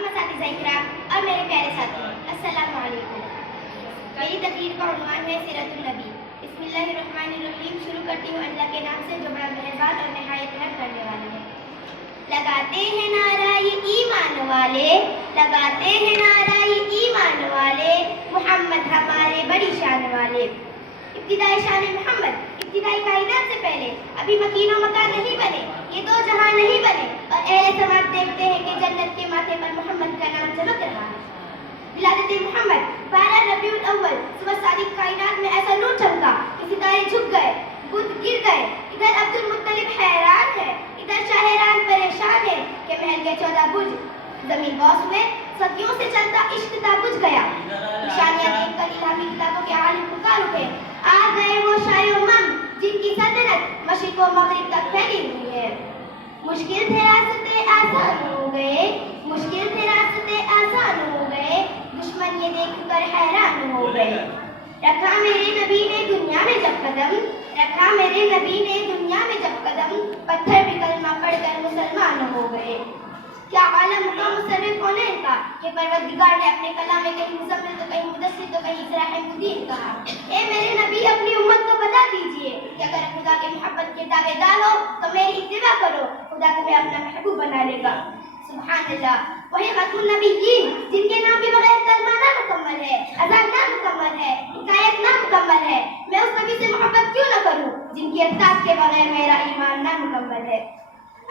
معزز اساتذہ کرام اور میرے پیارے ساتھیوں، السلام علیکم۔ میری تقریر کا عنوان ہے سیرت-النبی۔ بسم اللہ الرحمن الرحیم۔ شروع کرتی ہوں اللہ کے نام سے جو بڑا مہربان اور نہایت رحم کرنے والا ہے۔ لگاتے ہیں نعرہ یہ ایمان والے، لگاتے ہیں نعرہ یہ ایمان والے، محمد ہمارے بڑی شان والے۔ ابتدائی شان محمد، ابتدائی کائنات سے پہلے ابھی مکین و مکان نہیں بنے، یہ دو جہاں نہیں بنے، اور اہل سماعت دیکھتے ہیں کہ جنت کے ماتھے پر محمد کا نام چمک رہا ہے۔ ولادت محمد 12 ربیع الاول صبح صادق کائنات میں ایسا نور چمکا کہ ستارے جھک گئے، بت گر گئے۔ ادھر عبد المطلب حیران ہے، ادھر شاہران پریشان ہے کہ محل کے 14 برج زمین بوس ہوئے، صدیوں سے چلتا عشق تھا بجھ گیا۔ نشانیاں دیکھ کر الہامی کتابوں کے عالم پکار اٹھے، آ گئے وہ شاہ امم جن کی سلطنت مشرق و مغرب تک پھیلی ہوئی ہے۔ مشکل تھے راستے آسان ہو گئے، مشکل تھے راستے آسان ہو گئے، دشمن یہ دیکھ کر حیران ہو گئے۔ رکھا میرے نبی نے دنیا میں جب قدم، رکھا میرے نبی نے دنیا میں جب قدم، پتھر بھی کلمہ پڑھ کر مسلمان ہو گئے۔ کیا عالم کا مصرف ہونے کا کہ پروردگار نے اپنے کلام میں کہیں مزمل تو کہیں مدثر تو کہیں اصلاح مدین کہا۔ اے میرے نبی اپنی امت کو بتا دیجئے کہ اگر خدا کے محبت کے دعوے دار ہو تو میری اتباع کرو، خدا تمہیں اپنا محبوب بنا لے گا۔ سبحان اللہ۔ وہی ختم النبیین جن کے نام کے بغیر کلمہ نامکمل ہے، اذان نامکمل ہے، حکایت نامکمل ہے، میں اس نبی سے محبت کیوں نہ کروں جن کی اطاعت کے بغیر میرا ایمان نامکمل ہے۔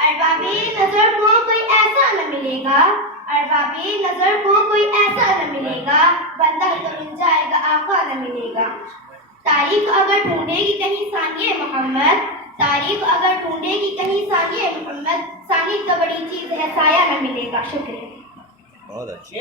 اربابِ نظر کو کوئی ایسا نہ ملے گا، اربابِ نظر کو کوئی ایسا نہ ملے گا، بندہ تو مل جائے گا آقا نہ ملے گا۔ تاریخ اگر ڈھونڈے گی کہیں ثانیہ محمد، تاریخ اگر ڈھونڈے گی کہیں ثانیہ محمد، ثانی تو بڑی چیز ہے سایہ نہ ملے گا۔ شکریہ۔ بہت اچھا۔